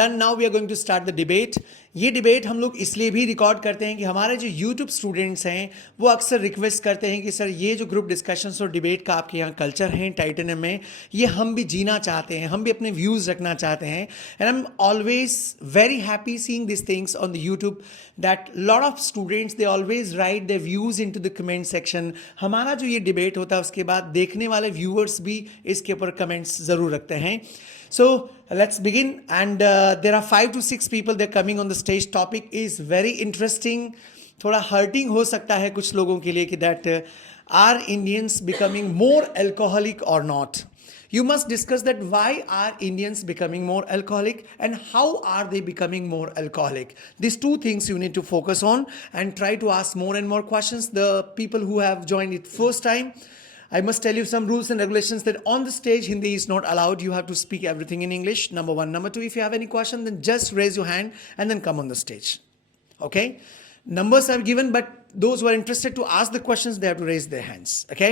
And now we are going to start the debate. ये debate हम लोग इसलिए भी रिकॉर्ड करते हैं कि हमारे जो यूट्यूब स्टूडेंट्स हैं वो अक्सर रिक्वेस्ट करते हैं कि सर ये जो ग्रुप डिस्कशंस और डिबेट का आपके यहाँ कल्चर है टाइटनियम में, ये हम भी जीना चाहते हैं, हम भी अपने व्यूज़ रखना चाहते हैं. And I am always very happy seeing this things on the YouTube that lot of students they always write their views into the comment section. हमारा जो ये डिबेट होता है उसके बाद देखने वाले व्यूअर्स भी इसके ऊपर कमेंट्स ज़रूर रखते हैं. So let's begin, and there are 5 to 6 people they're coming on the stage. Topic is very interesting. थोड़ा hurting हो सकता है कुछ लोगों के लिए कि that are Indians becoming more alcoholic or not? You must discuss that why are Indians becoming more alcoholic and how are they becoming more alcoholic. These two things you need to focus on and try to ask more and more questions. The people who have joined it first time, I must tell you some rules and regulations that on the stage Hindi is not allowed. You have to speak everything in English. Number one. Number two, if you have any question, then just raise your hand and then come on the stage. Okay? Numbers are given, but those who are interested to ask the questions, they have to raise their hands. Okay?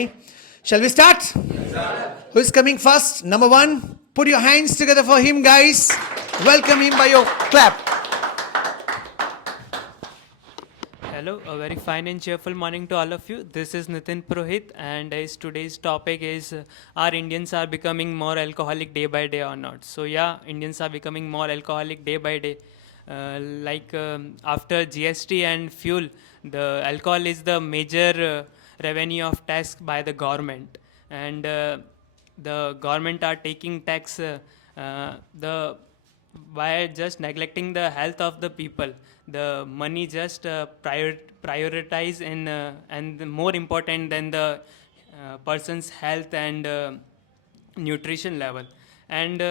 Shall we start? Yes, who is coming first? Number one. Put your hands together for him, guys. Welcome him by your clap. Hello, a very fine and cheerful morning to all of you. This is Nitin Purohit, and today's topic is are Indians are becoming more alcoholic day by day or not? So yeah, Indians are becoming more alcoholic day by day. After GST and fuel, the alcohol is the major revenue of tax by the government, and the government are taking tax the by just neglecting the health of the people. The money just prioritize in and more important than the person's health and nutrition level. And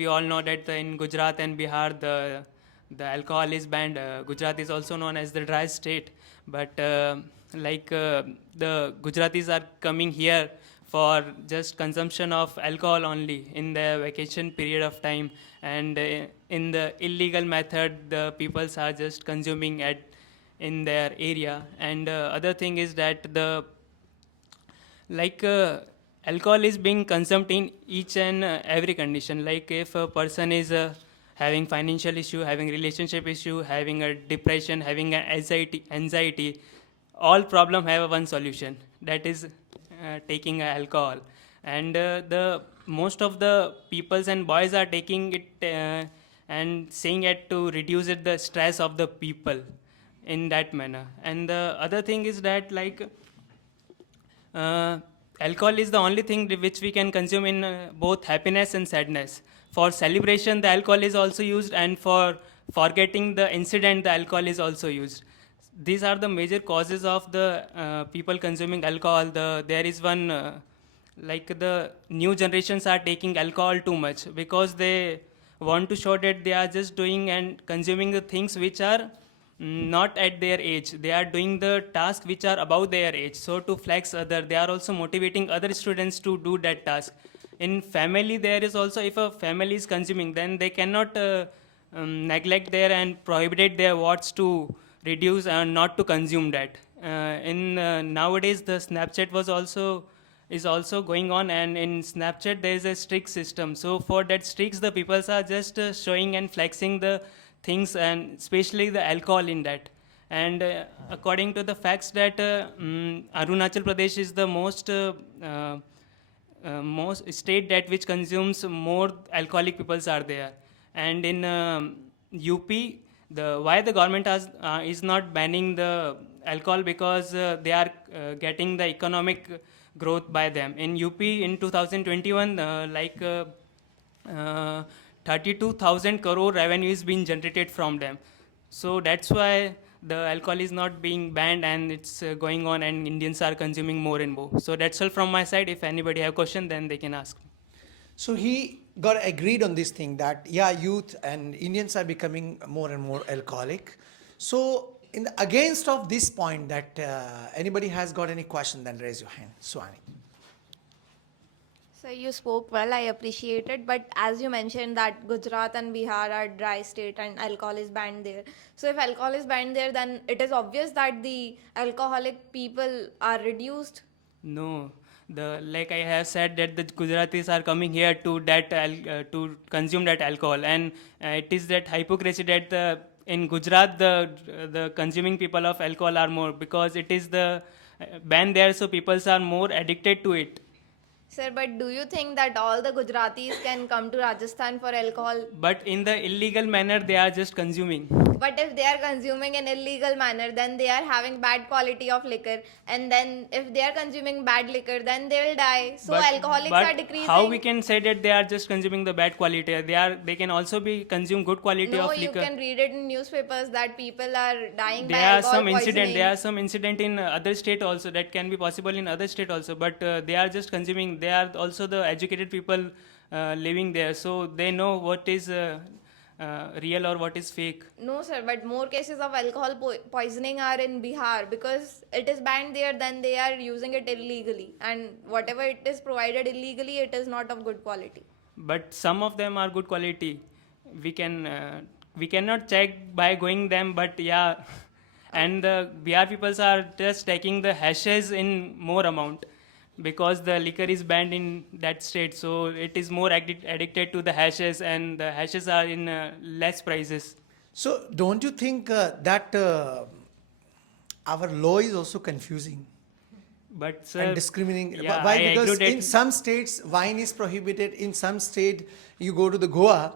we all know that in Gujarat and Bihar the alcohol is banned. Gujarat is also known as the dry state, but the Gujaratis are coming here for just consumption of alcohol only in the vacation period of time, and in the illegal method the peoples are just consuming at in their area. And other thing is that the alcohol is being consumed in each and every condition. Like if a person is having financial issue, having relationship issue, having a depression, having an anxiety, all problem have one solution, that is taking alcohol. And the most of the peoples and boys are taking it and saying it to reduce it the stress of the people in that manner. And the other thing is that alcohol is the only thing which we can consume in both happiness and sadness. For celebration, the alcohol is also used, and for forgetting the incident, the alcohol is also used. These are the major causes of the people consuming alcohol. There is one the new generations are taking alcohol too much because they want to show that they are just doing and consuming the things which are not at their age. They are doing the tasks which are above their age. So to flex other, they are also motivating other students to do that task. In family, there is also, if a family is consuming, then they cannot neglect their and prohibit their words to reduce and not to consume that. In nowadays, the Snapchat is also going on, and in Snapchat there is a strict system. So for that strict, the people are just showing and flexing the things, and especially the alcohol in that. And according to the facts that Arunachal Pradesh is the most state that which consumes more alcoholic peoples are there. And in UP, why the government is not banning the alcohol, because they are getting the economic growth by them. In UP in 2021, 32,000 crore revenue is being generated from them. So that's why the alcohol is not being banned, and it's going on, and Indians are consuming more and more. So that's all from my side. If anybody have question, then they can ask me. So he got agreed on this thing that yeah, youth and Indians are becoming more and more alcoholic. So in the against of this point, that anybody has got any question, then raise your hand. Swani. So you spoke well, I appreciate it. But as you mentioned that Gujarat and Bihar are dry state and alcohol is banned there. So if alcohol is banned there, then it is obvious that the alcoholic people are reduced. No, Like I have said that the Gujaratis are coming here to to consume that alcohol, and it is that hypocrisy that in Gujarat the consuming people of alcohol are more, because it is the ban there, so people are more addicted to it. Sir, but do you think that all the Gujaratis can come to Rajasthan for alcohol? But in the illegal manner, they are just consuming. But if they are consuming in illegal manner, then they are having bad quality of liquor. And then if they are consuming bad liquor, then they will die. So alcoholics are How we decreasing. can say that they are just consuming the bad quality? They can also be consume good quality No, of you liquor. can read it in newspapers that people are dying by There are alcohol some incident. poisoning. There are some incident in other state also that can be possible in other state also. But they are just consuming. They are also the educated people living there, so they know what is real or what is fake. No, sir, but more cases of alcohol poisoning are in Bihar because it is banned there, then they are using it illegally. And whatever it is provided illegally, it is not of good quality. But some of them are good quality. We can we cannot check by going them, but yeah. And the BR peoples are just taking the hashes in more amount, because the liquor is banned in that state, so it is more addicted to the hashes, and the hashes are in less prices. So don't you think that our law is also confusing But sir, and discriminating? yeah, Why? I agree Because that in some states wine is prohibited. In some state you go to the Goa,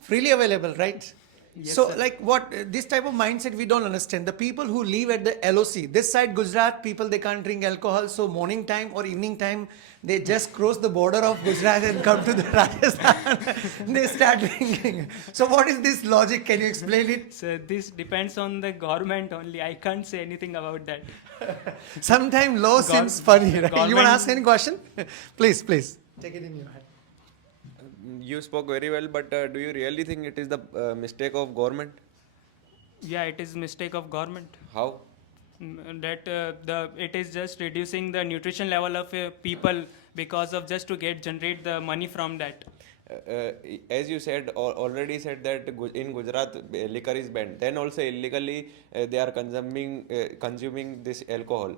freely available, right? Yes, So sir. like what this type of mindset we don't understand. The people who live at the LOC, this side Gujarat people, they can't drink alcohol. So morning time or evening time they just cross the border of Gujarat and come to the Rajasthan. They start drinking. So what is this logic? Can you explain it? So this depends on the government only. I can't say anything about that. Sometimes law seems funny, right? You want to ask any question? Please. Take it in your hand. You spoke very well, but do you really think it is the mistake of government? Yeah, it is mistake of government. How? That it is just reducing the nutrition level of people because of just to generate the money from that. As you said, already said that in Gujarat liquor is banned. Then also illegally they are consuming this alcohol.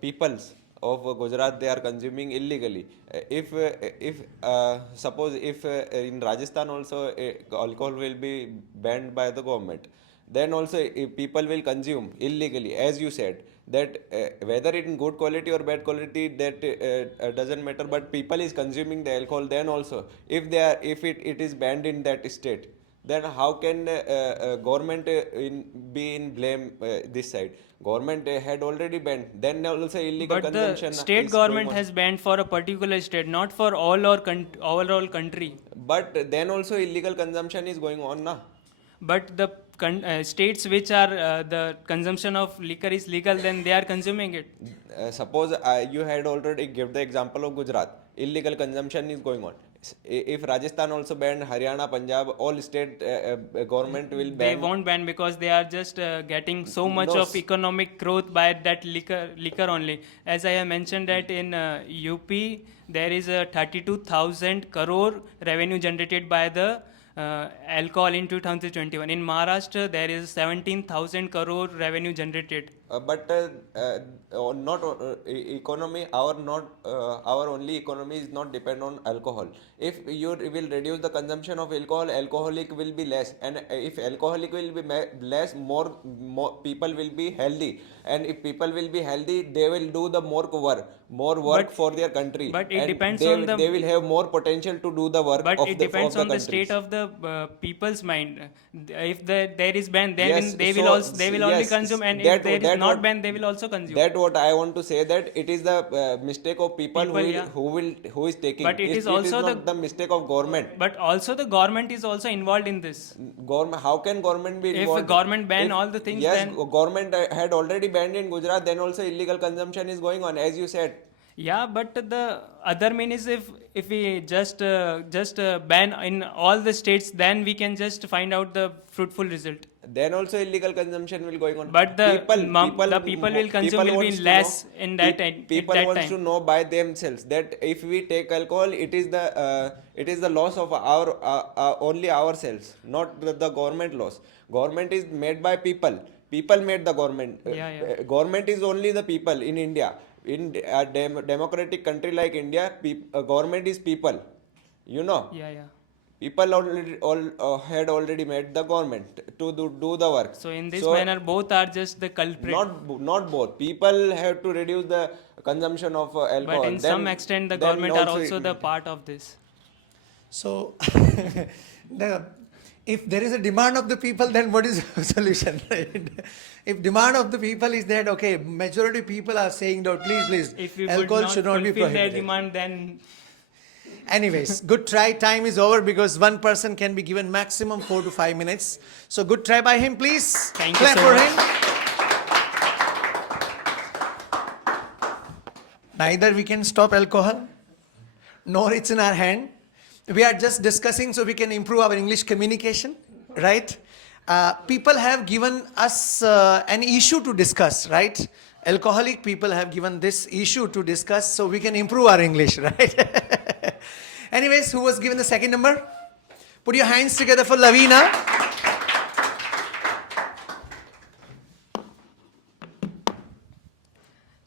Peoples of Gujarat, they are consuming illegally. If suppose if in Rajasthan also alcohol will be banned by the government, then also people will consume illegally, as you said that whether it in good quality or bad quality, that doesn't matter, but people is consuming the alcohol. Then also if it is banned in that state, then how can government be in blame this side? Government had already banned, then also illegal But consumption the state is going government on. has banned for a particular state, not for overall country. But then also illegal consumption is going on now. But the states which are the consumption of liquor is legal, then they are consuming it. Suppose you had already give the example of Gujarat, illegal consumption is going on. If Rajasthan also banned, Haryana, Punjab, all state government will They ban. won't ban because they are just getting so much No, of economic growth by that liquor only. As I have mentioned that in UP there is a 32,000 crore revenue generated by the alcohol in 2021. In Maharashtra there is 17,000 crore revenue generated. But not economy, our only economy is not depend on alcohol. If you will reduce the consumption of alcohol, alcoholic will be less, and if alcoholic will be less, more people will be healthy, and if people will be healthy, they will do the more work But for their country, but it and depends they on the they will have more potential to do the work but of it the depends on the state countries. of the people's mind. If there is ban, Yes, they will so also they will only yes, consume, and that if there is that not what ban, they will also consume. that what I want to say, that it is the mistake of people People, yeah. who is taking. But it is It is also not the mistake of government. but also the government is also involved in this. Government, how can government be If involved? government ban If- all the things, yes, then government had already banned in Gujarat. Then also illegal consumption is going on, as you said. yeah. But the other mean is if we just ban in all the states, then we can just find out the fruitful result. Then also illegal consumption will going on. But the people will consume will be wants to less know- in that people at that wants time. to know by themselves that if we take alcohol, it is the loss of our only ourselves, not the government loss. Government is made by people. People made the government. Yeah. Government is only the people in India. in a democratic country like India, government is people. You know, Yeah, yeah. people had already made the government to do the work. So in this So manner, both are just the culprit. not both. People have to reduce the consumption of But alcohol. in some extent, the Then government are also also the part of this. So, the, if there is a demand of the people, then what is the solution, right? If demand of the people is that, okay, majority people are saying that please, If we would alcohol not should not be fulfill their prohibited. demand, then Anyways, good try. Time is over because one person can be given maximum 4 to 5 minutes. So good try by him, please. Thank you Clap so for much. him. Neither we can stop alcohol, nor it's in our hand. We are just discussing so we can improve our English communication, right? People have given us an issue to discuss, right? Alcoholic people have given this issue to discuss so we can improve our English, right? Anyways, who was given the second number? Put your hands together for Lavina.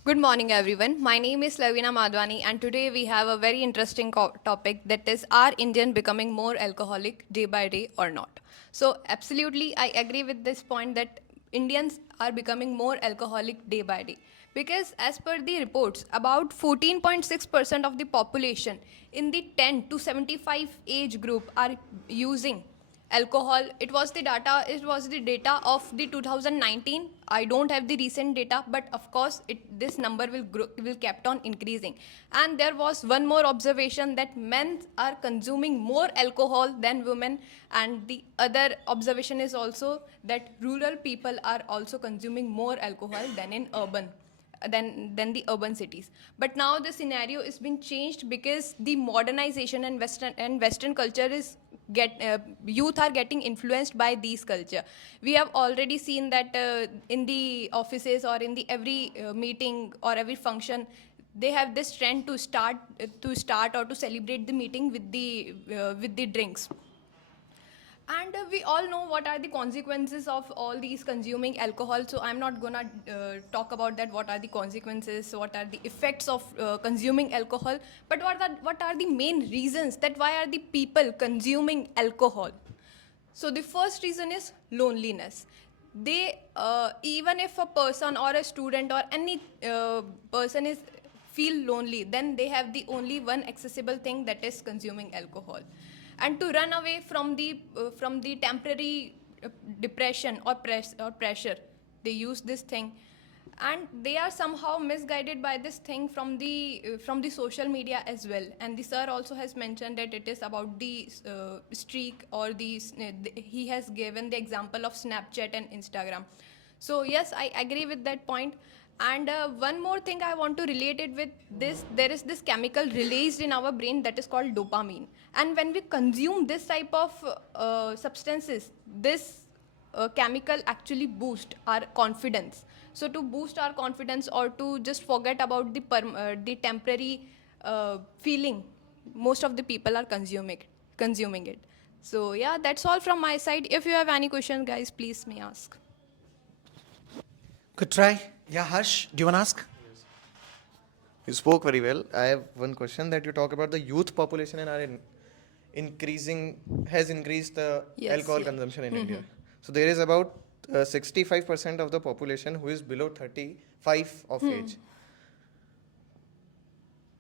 Good morning, everyone. My name is Lavina Madhwani, and today we have a very interesting topic, that is, are Indians becoming more alcoholic day by day or not? So, absolutely, I agree with this point that Indians are becoming more alcoholic day by day. Because, as per the reports, about 14.6% of the population in the 10 to 75 age group are using alcohol. It was the data of the 2019. I don't have the recent data, but of course this number will kept on increasing. And there was one more observation, that men are consuming more alcohol than women, and the other observation is also that rural people are also consuming more alcohol than in urban than the urban cities. But now the scenario is been changed because the modernization and western culture is youth are getting influenced by these culture. We have already seen that in the offices or in the every meeting or every function, they have this trend to start or to celebrate the meeting with the drinks. And we all know what are the consequences of all these consuming alcohol. So I'm not gonna talk about that. What are the consequences? What are the effects of consuming alcohol? But what are the main reasons that why are the people consuming alcohol? So the first reason is loneliness. They even if a person or a student or any person is feel lonely, then they have the only one accessible thing, that is consuming alcohol. And to run away from the temporary depression or pressure, they use this thing. And they are somehow misguided by this thing from the social media as well. And the sir also has mentioned that it is about the streak or he has given the example of Snapchat and Instagram. So yes, I agree with that point. And one more thing I want to relate it with this, there is this chemical released in our brain that is called dopamine. And when we consume this type of substances, this chemical actually boost our confidence. So to boost our confidence or to just forget about the temporary feeling, most of the people are consuming it. So yeah, that's all from my side. If you have any questions, guys, please may ask. Good try. Yeah, Harsh, do you want to ask? You spoke very well. I have one question, that you talk about the youth population and are has increased the Yes, alcohol yeah. consumption in India. So there is about 65% of the population who is below 35 of age.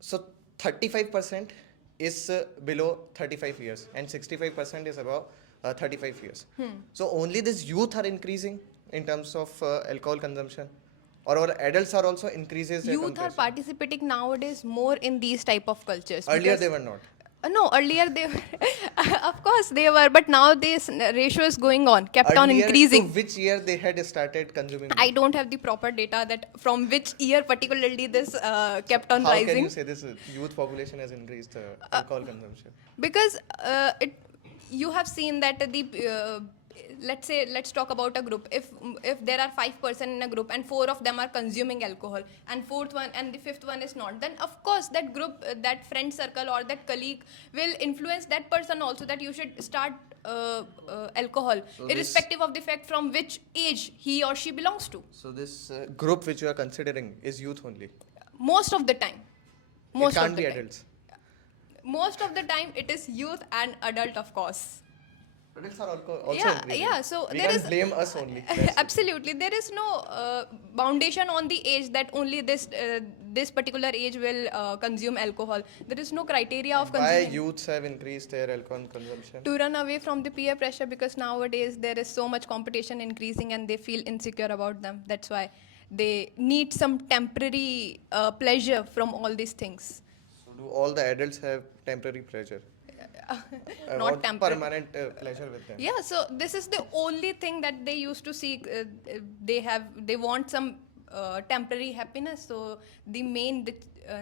So 35% is below 35 years and 65% is above 35 years. So only this youth are increasing in terms of alcohol consumption, or our adults are also increases their Youth are consumption? participating nowadays more in these type of cultures. Earlier because- they were not. No, earlier they were, of course they were, but now this ratio is going on, kept on Earlier, increasing. to which year they had started consuming? I more? don't have the proper data that from which year particularly this kept on How rising. can you say this youth population has increased alcohol consumption? Because you have seen that the let's talk about a group. If there are 5 person in a group and 4 of them are consuming alcohol, and fourth one and the fifth one is not, then of course that group, that friend circle or that colleague will influence that person also that you should start alcohol, So irrespective of the fact from which age he or she belongs to. So this group which you are considering is youth only. Most of the time. Most it can't of the be time. adults. Most of the time, it is youth and adult, of course. Adults are also Yeah, increasing. yeah. So we there can't is blame us only. That's it. absolutely there is no foundation on the age that only this particular age will consume alcohol. There is no criteria of Why consuming youths have increased their alcohol consumption? to run away from the peer pressure, because nowadays there is so much competition increasing and they feel insecure about them. That's why they need some temporary pleasure from all these things. So do all the adults have temporary pleasure? Not Or temporary. permanent pleasure with them? Yeah, so this is the only thing that they used to seek. They want some temporary happiness. So the main,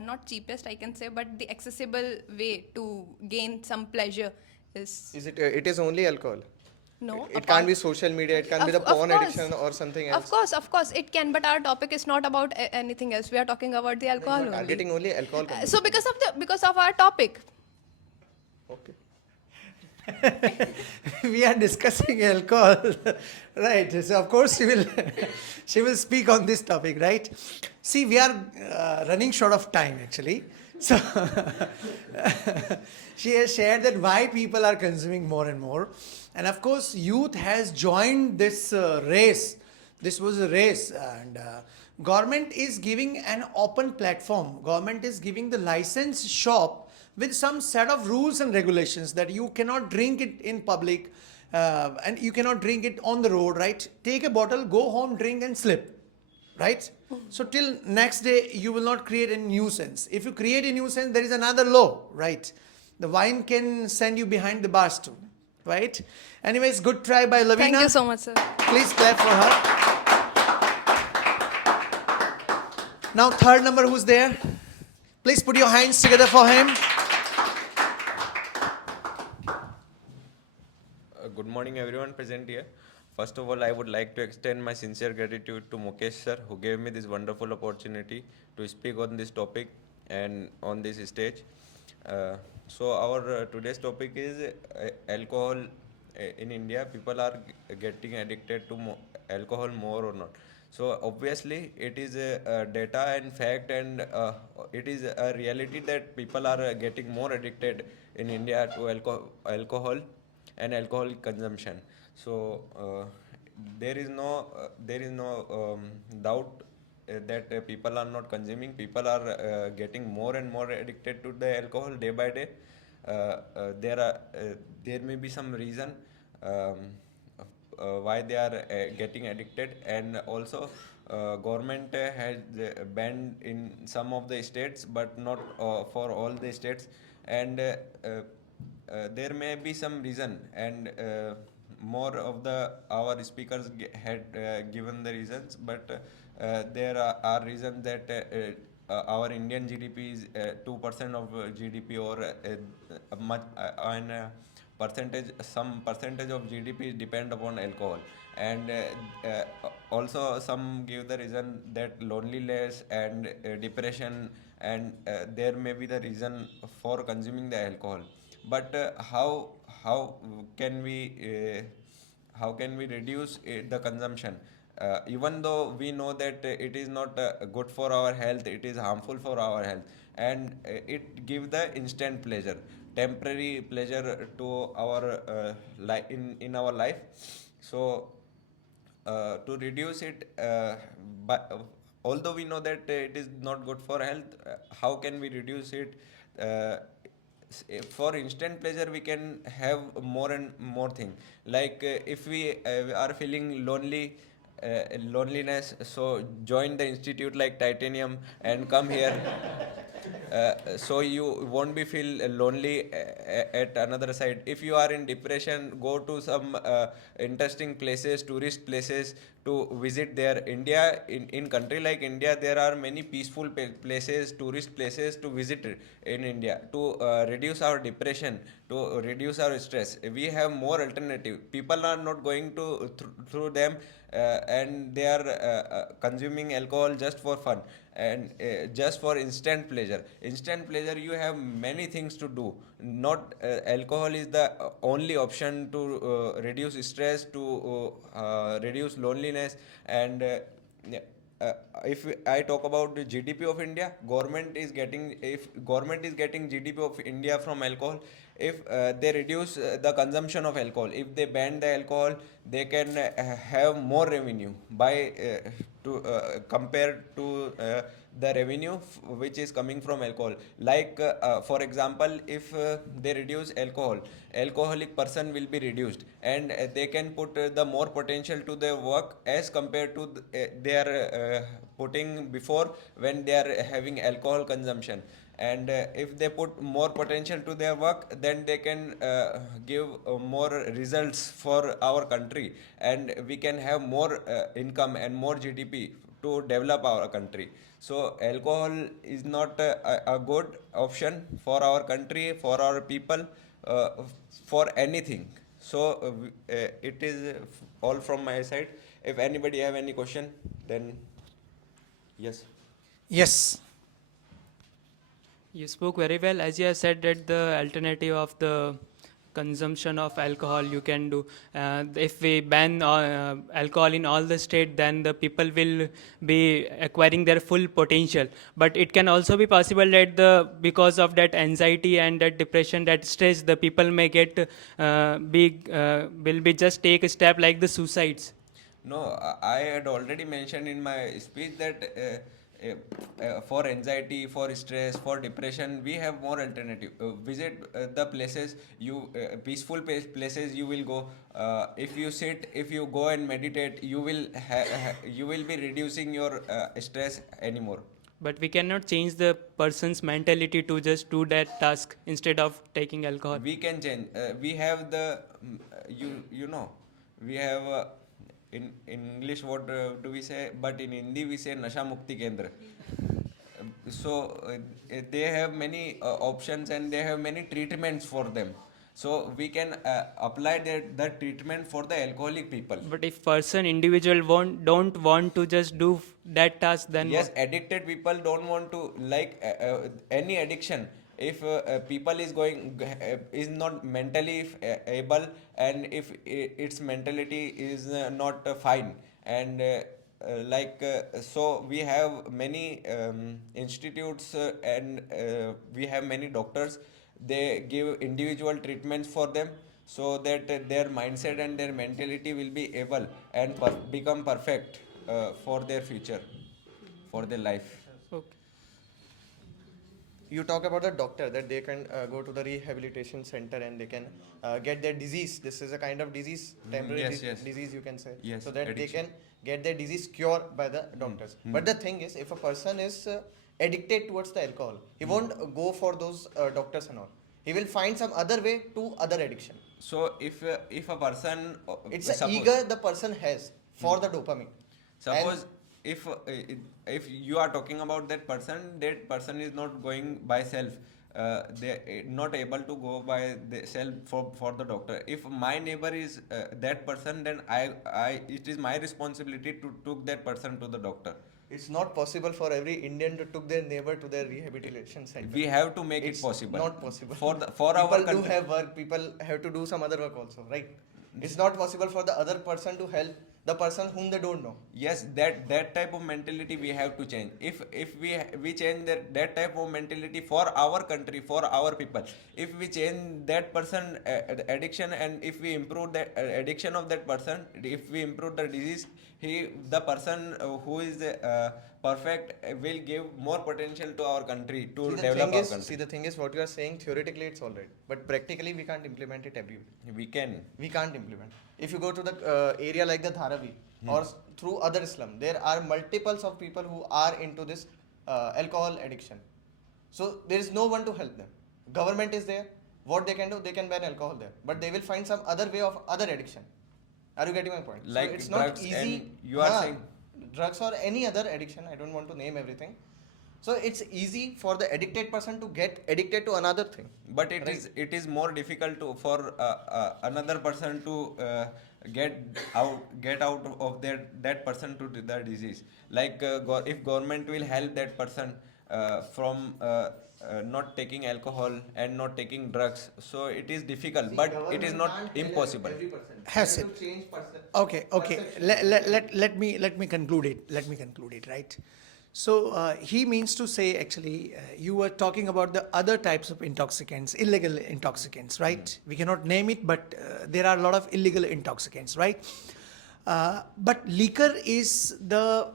not cheapest I can say, but the accessible way to gain some pleasure is Is it? It is only alcohol. no. It can't be social media. It can be the porn addiction or something else. Of course, it can. But our topic is not about anything else. We are talking about the alcohol You are only. targeting only alcohol. So because of our topic, Okay. We are discussing alcohol, right? So of course she will speak on this topic, right? See, we are running short of time actually. So she has shared that why people are consuming more and more, and of course youth has joined this race. This was a race, and government is giving an open platform. Government is giving the license shop with some set of rules and regulations that you cannot drink it in public, and you cannot drink it on the road, right? Take a bottle, go home, drink and slip, right? So till next day you will not create a nuisance. If you create a nuisance, there is another law, right? The wine can send you behind the bars too, right? Anyways, good try by Lavina. thank you so much, sir. Please clap for her. Now third number, who's there? Please put your hands together for him. Good morning, everyone present here. First of all, I would like to extend my sincere gratitude to Mukesh sir, who gave me this wonderful opportunity to speak on this topic and on this stage. So our today's topic is alcohol in India. People are getting addicted to alcohol more or not. So obviously it is a data and fact, and it is a reality that people are getting more addicted in India to alcohol and alcohol consumption. So there is no doubt that people are not consuming. People are getting more and more addicted to the alcohol day by day. There may be some reason why they are getting addicted, and also government has banned in some of the states, but not for all the states, and there may be some reason, and more of the our speakers had given the reasons, but there are reasons that our Indian GDP is 2% of GDP, or much and some percentage of GDP depend upon alcohol, and also some give the reason that loneliness and depression, and there may be the reason for consuming the alcohol. But how can we reduce the consumption? Even though we know that it is not good for our health, it is harmful for our health, and it give the instant pleasure, temporary pleasure to our in our life. So to reduce it, although we know that it is not good for health, how can we reduce it? For instant pleasure we can have more and more thing, like if we are feeling loneliness, so join the institute like TANIUM and come here. So you won't be feel lonely at another side. If you are in depression, go to some interesting places, tourist places to visit there. India, in country like India, there are many peaceful places, tourist places to visit in India to reduce our depression, to reduce our stress. We have more alternative. People are not going to through them, and they are consuming alcohol just for fun, and just for instant pleasure. Instant pleasure, you have many things to do. Not alcohol is the only option to reduce stress, to reduce loneliness, and if I talk about the GDP of India, government is getting, if government is getting GDP of India from alcohol, if they reduce the consumption of alcohol, if they ban the alcohol, they can have more revenue by to compared to the revenue which is coming from alcohol. Like for example, if they reduce alcohol, alcoholic person will be reduced, and they can put the more potential to their work as compared to they are putting before when they are having alcohol consumption. And if they put more potential to their work, then they can give more results for our country, and we can have more income and more GDP to develop our country. So alcohol is not a good option for our country, for our people, uh, for anything. So it is all from my side. If anybody have any question, then yes. Yes. You spoke very well, as you have said that the alternative of the consumption of alcohol you can do. If we ban alcohol in all the state, then the people will be acquiring their full potential. But it can also be possible that because of that anxiety and that depression, that stress, the people may get will be just take a step like the suicides. No, I had already mentioned in my speech that for anxiety, for stress, for depression, we have more alternative. Visit the places you peaceful places you will go. If you sit, if you go and meditate, you will you will be reducing your stress anymore. But we cannot change the person's mentality to just do that task instead of taking alcohol. We can change. We have the you know, we have in English what do we say, but in Hindi we say Nasha Mukti Kendra. So they have many options, and they have many treatments for them, so we can apply that treatment for the alcoholic people. But if person individual don't want to just do that task, then Yes, what? addicted people don't want to, like any addiction. If people is going is not mentally able, and if its mentality is not fine, and so we have many institutes, and we have many doctors. They give individual treatments for them, so that their mindset and their mentality will be able and become perfect for their future, for their life. Okay. You talk about the doctor that they can go to the rehabilitation center and they can get their disease. This is a kind of disease, temporary Yes. disease you can say, Yes, so that addiction. they can get their disease cured by the doctors. But the thing is, if a person is addicted towards the alcohol, he won't go for those doctors and all. He will find some other way to other addiction. So if a person It's an suppose, eager the person has for the dopamine. suppose if you are talking about that person is not going by self, they not able to go by the self for the doctor. If my neighbor is that person, then I it is my responsibility to took that person to the doctor. It's not possible for every Indian to took their neighbor to their rehabilitation center. We have to make It's it possible. not possible. For People our do country. have work. People have to do some other work also, right? It's not possible for the other person to help the person whom they don't know. Yes, that type of mentality we have to change. If we change that type of mentality for our country, for our people, if we change that person addiction, and if we improve that addiction of that person, if we improve the disease, the person who is perfect will give more potential to our country to develop our country. See, the thing is, what you are saying theoretically it's all right, but practically we can't implement it everywhere. We can. We can't implement. If you go to the area like the Dharavi or through other slum, there are multiples of people who are into this alcohol addiction. So there is no one to help them. Government is there. What they can do, they can ban alcohol there, but they will find some other way of other addiction. Are you getting my point? Like so it's drugs, not easy. and you are saying Drugs or any other addiction. I don't want to name everything. So it's easy for the addicted person to get addicted to another thing. but it is more difficult for another person to get out of that person to the disease. Like if government will help that person from not taking alcohol and not taking drugs. So it is difficult, but it is not impossible. Has it? Okay, okay. Let me conclude it. Let me conclude it, right? So he means to say, actually, you were talking about the other types of intoxicants, illegal intoxicants, right? We cannot name it, but there are a lot of illegal intoxicants, right? But liquor is the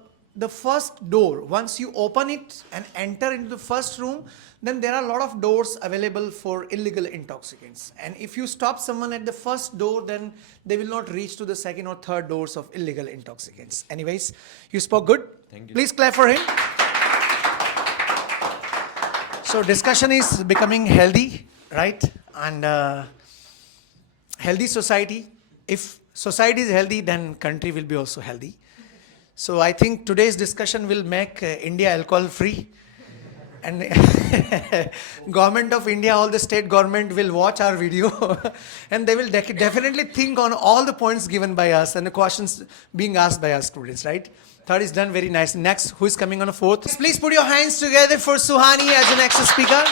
first door. Once you open it and enter into the first room, then there are a lot of doors available for illegal intoxicants. And if you stop someone at the first door, then they will not reach to the second or third doors of illegal intoxicants. Anyways, you spoke good. Thank you. Please clap for him. So discussion is becoming healthy, right? And healthy society. If society is healthy, then country will be also healthy. So I think today's discussion will make India alcohol free. And government of India, all the state government will watch our video and they will definitely think on all the points given by us and the questions being asked by our students, right? Third is done very nice. Next, who is coming on a fourth? Please put your hands together for Suhani as the next speaker.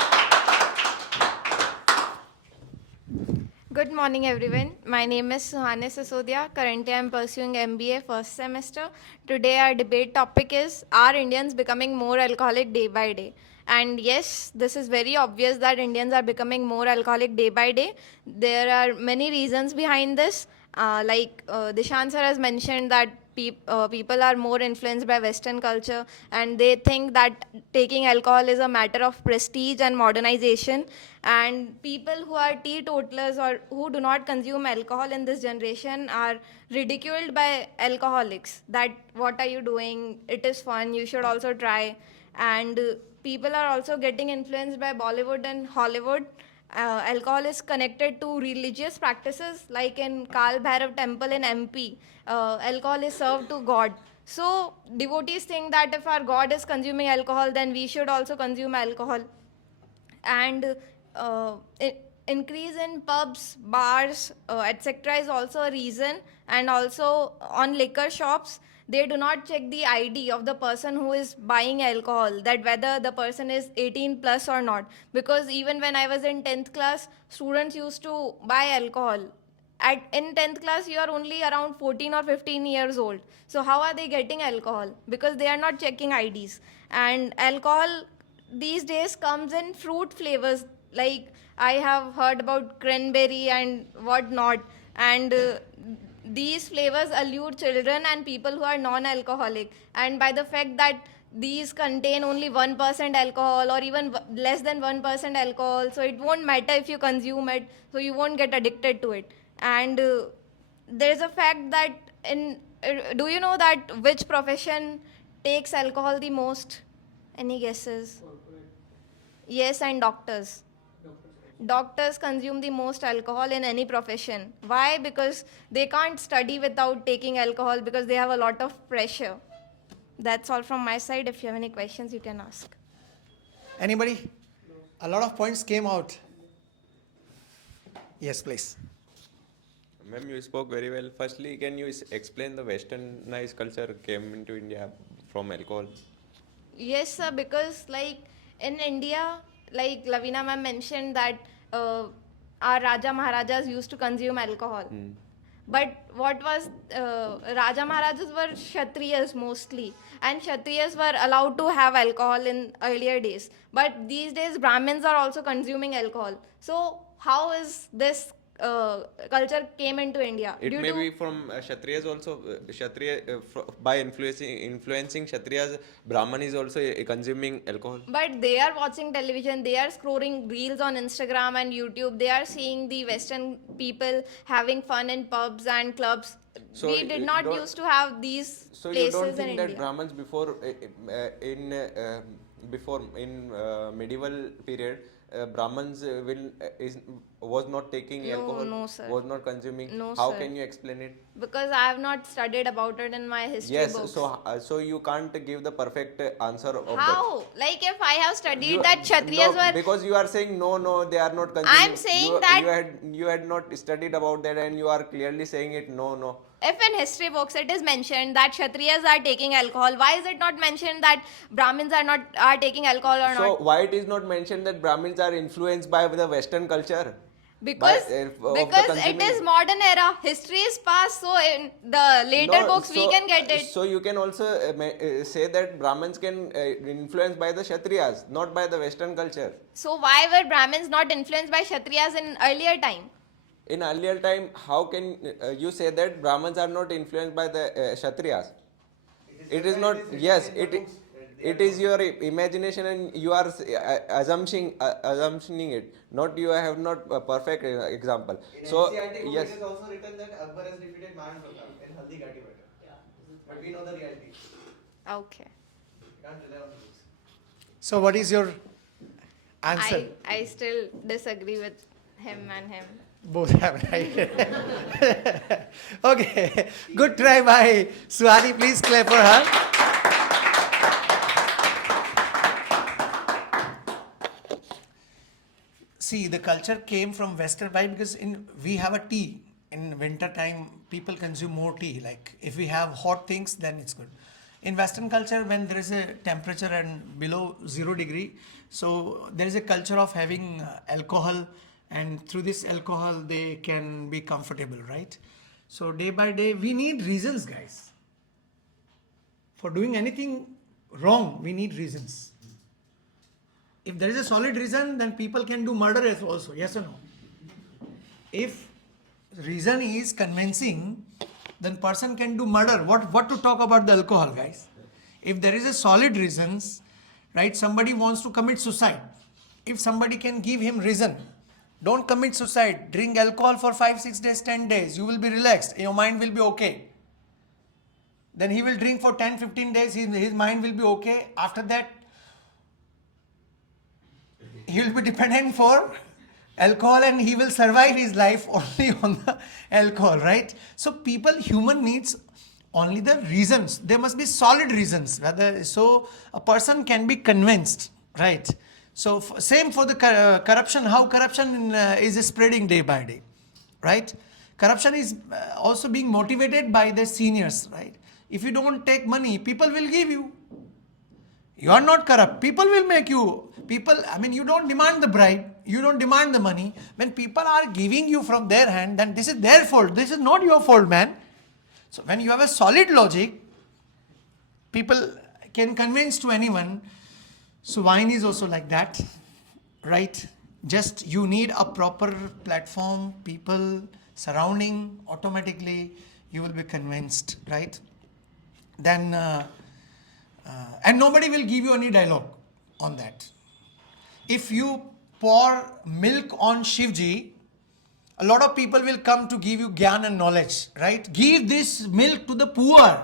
Good morning, everyone. My name is Suhani Sisodia. Currently, I am pursuing MBA first semester. Today, our debate topic is, are Indians becoming more alcoholic day by day? And yes, this is very obvious that Indians are becoming more alcoholic day by day. There are many reasons behind this. Dishant sir has mentioned that people are more influenced by Western culture and they think that taking alcohol is a matter of prestige and modernization. And people who are teetotalers or who do not consume alcohol in this generation are ridiculed by alcoholics. That what are you doing? It is fun. You should also try. And people are also getting influenced by Bollywood and Hollywood. Alcohol is connected to religious practices, like in Kal Bhairav temple in MP. Alcohol is served to God. So devotees think that if our God is consuming alcohol, then we should also consume alcohol. And increase in pubs, bars, etc. is also a reason. And also on liquor shops, they do not check the ID of the person who is buying alcohol, that whether the person is 18 plus or not. Because even when I was in 10th class, students used to buy alcohol. In 10th class, you are only around 14 or 15 years old. So how are they getting alcohol? Because they are not checking IDs. And alcohol these days comes in fruit flavors. Like I have heard about cranberry and whatnot. And these flavors allure children and people who are non-alcoholic. And by the fact that these contain only 1% alcohol or even less than 1% alcohol, so it won't matter if you consume it, so you won't get addicted to it. And there's a fact that do you know that which profession takes alcohol the most? Any guesses? Yes, and doctors. Doctors consume the most alcohol in any profession. Why? Because they can't study without taking alcohol because they have a lot of pressure. That's all from my side. If you have any questions, you can ask. Anybody? A lot of points came out. Yes, please. Ma'am, you spoke very well. Firstly, can you explain the westernized culture came into India from alcohol? Yes, sir, because like in India, like Lavina ma'am mentioned that our Raja Maharajas used to consume alcohol. But what was Raja Maharajas were Kshatriyas mostly, and Kshatriyas were allowed to have alcohol in earlier days. But these days, Brahmins are also consuming alcohol. So how is this culture came into India? It may be from Kshatriyas also. By influencing Kshatriyas, Brahman is also consuming alcohol. But they are watching television, they are scrolling reels on Instagram and YouTube, they are seeing the Western people having fun in pubs and clubs. So we did not used to have these So places you don't in think India. that Brahmins before in medieval period, Brahmins was not taking No, alcohol, no, sir. was not consuming? No, How sir. can you explain it? Because I have not studied about it in my history Yes, books. so you can't give the perfect answer of that. How? Like if I have studied You that Kshatriyas no, were. because you are saying no, they are not I'm consuming. saying You that you had not studied about that, and you are clearly saying it no. if in history books it is mentioned that Kshatriyas are taking alcohol, why is it not mentioned that Brahmins are taking alcohol or So not? why it is not mentioned that Brahmins are influenced by the Western culture, by Because of the it is consuming? modern era. History is past, so in the later No, books we can get it. so you can also say that Brahmins can influenced by the Kshatriyas, not by the Western culture. So why were Brahmins not influenced by Kshatriyas in earlier time? In earlier time, how can you say that Brahmins are not influenced by the Kshatriyas? It is not. Yes, it is your imagination, and you are assuming it. Not you have not a perfect example. In So NCERT book, yes. it is also written that Akbar has defeated Mahan Pratap in Haldi Ghati battle. But we know the reality. Okay. You can't rely on the books. So what is your answer? I still disagree with him and him. Both have right. Okay, good try by Suhani. Please clap for her. See, the culture came from Western. Why? Because we have a tea. In winter time, people consume more tea. Like if we have hot things, then it's good. In Western culture, when there is a temperature and below 0 degree, so there is a culture of having alcohol, and through this alcohol they can be comfortable, right? So day by day, we need reasons, guys. For doing anything wrong, we need reasons. If there is a solid reason, then people can do murder as also, yes or no? If reason is convincing, then person can do murder. What to talk about the alcohol, guys? If there is a solid reasons, right? Somebody wants to commit suicide. If somebody can give him reason, don't commit suicide. Drink alcohol for 5, 6 days, 10 days. You will be relaxed. Your mind will be okay. Then he will drink for 10, 15 days. His mind will be okay. After that, he will be dependent for alcohol, and he will survive his life only on the alcohol, right? So human needs only the reasons. There must be solid reasons, so a person can be convinced, right? So same for the corruption. How corruption is spreading day by day, right? Corruption is also being motivated by the seniors, right? If you don't take money, people will give you. You are not corrupt. People will make you. You don't demand the bribe. You don't demand the money. When people are giving you from their hand, then this is their fault. This is not your fault, man. So when you have a solid logic, people can convince to anyone. So wine is also like that, right? Just you need a proper platform, people surrounding, automatically you will be convinced, right? Then and nobody will give you any dialogue on that. If you pour milk on Shivji, a lot of people will come to give you gyan and knowledge, right? Give this milk to the poor.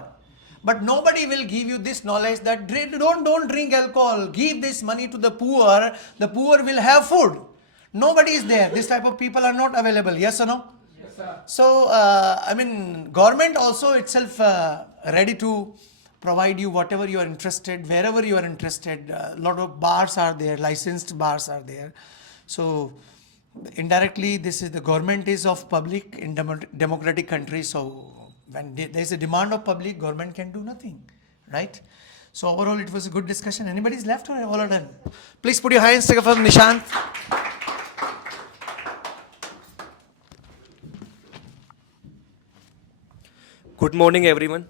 But nobody will give you this knowledge that don't drink alcohol. Give this money to the poor. The poor will have food. Nobody is there. This type of people are not available. Yes or no? Yes, sir. So, government also itself ready to provide you whatever you are interested, wherever you are interested. A lot of bars are there, licensed bars are there. So indirectly, this is the government is of public in democratic countries. So when there is a demand of public, government can do nothing, right? So overall, it was a good discussion. Anybody's left or all are done? Please put your hands together for Nishant. Good morning, everyone.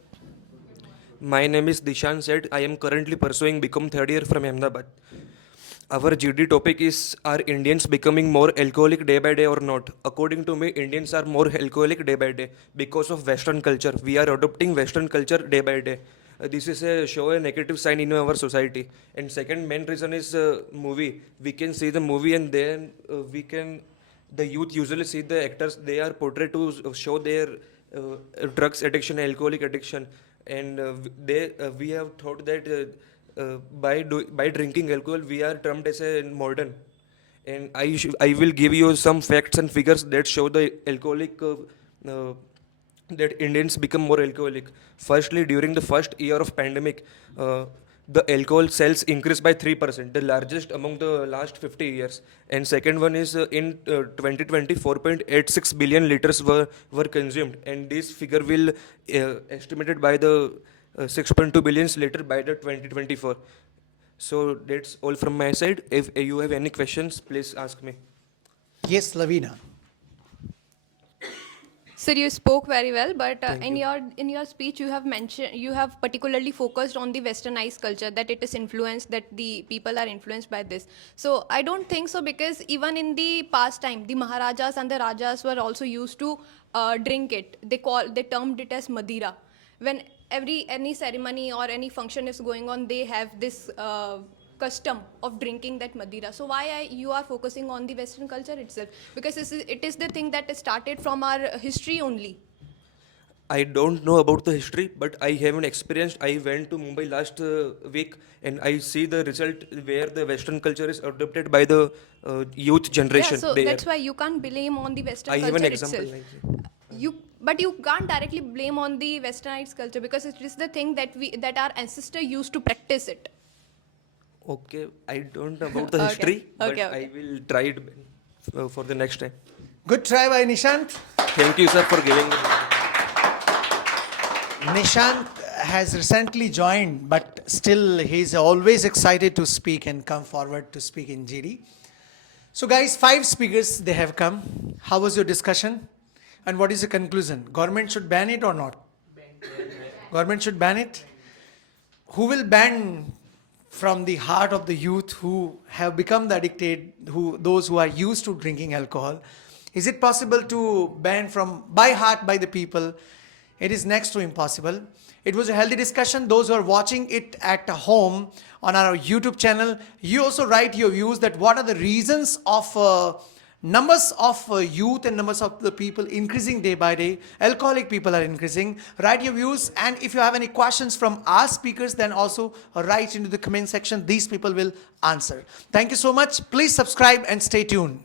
My name is Dishan Seth. I am currently pursuing Become third year from Ahmedabad. Our GD topic is, are Indians becoming more alcoholic day by day or not? According to me, Indians are more alcoholic day by day because of Western culture. We are adopting Western culture day by day. This is a show a negative sign in our society. And second main reason is movie. We can see the movie and then the youth usually see the actors, they are portrayed to show their drugs addiction, alcoholic addiction. And we have thought that by drinking alcohol we are termed as a modern, And I will give you some facts and figures that show the alcoholic that Indians become more alcoholic. Firstly, during the first year of pandemic, the alcohol sales increased by 3%, the largest among the last 50 years. And second one is in 2020, 4.86 billion liters were consumed, and this figure will estimated by the 6.2 billion liter by the 2024. So that's all from my side. If you have any questions, please ask me. Yes, Lavina. Sir, you spoke very well, but Thank in you. your speech you have mentioned, you have particularly focused on the westernized culture, that it is influenced, that the people are influenced by this. So I don't think so, because even in the past time, the Maharajas and the Rajas were also used to drink it. They termed it as Madira. When any ceremony or any function is going on, they have this custom of drinking that Madira. So why you are focusing on the Western culture itself? Because it is the thing that started from our history only. I don't know about the history, but I haven't experienced. I went to Mumbai last week, and I see the result where the Western culture is adopted by the youth Yeah, generation. so They are, that's why you can't blame on the Western I have an culture example itself. like But you can't directly blame on the Westernized culture, because it is the thing that our ancestor used to practice it. okay, I don't know about the Okay, history, but okay, okay. I will try it for the next time. Good try by Nishant. Thank you, sir, for giving me. Nishant has recently joined, but still he's always excited to speak and come forward to speak in GD. So guys, 5 speakers, they have come. How was your discussion? And what is the conclusion? Government should ban it or not? Government should ban it? Who will ban from the heart of the youth who have become the addicted, those who are used to drinking alcohol? Is it possible to ban from by heart by the people? It is next to impossible. It was a healthy discussion. Those who are watching it at home on our YouTube channel, you also write your views that what are the reasons of numbers of youth and numbers of the people increasing day by day. Alcoholic people are increasing. Write your views, and if you have any questions from our speakers, then also write into the comment section. These people will answer. Thank you so much. Please subscribe and stay tuned.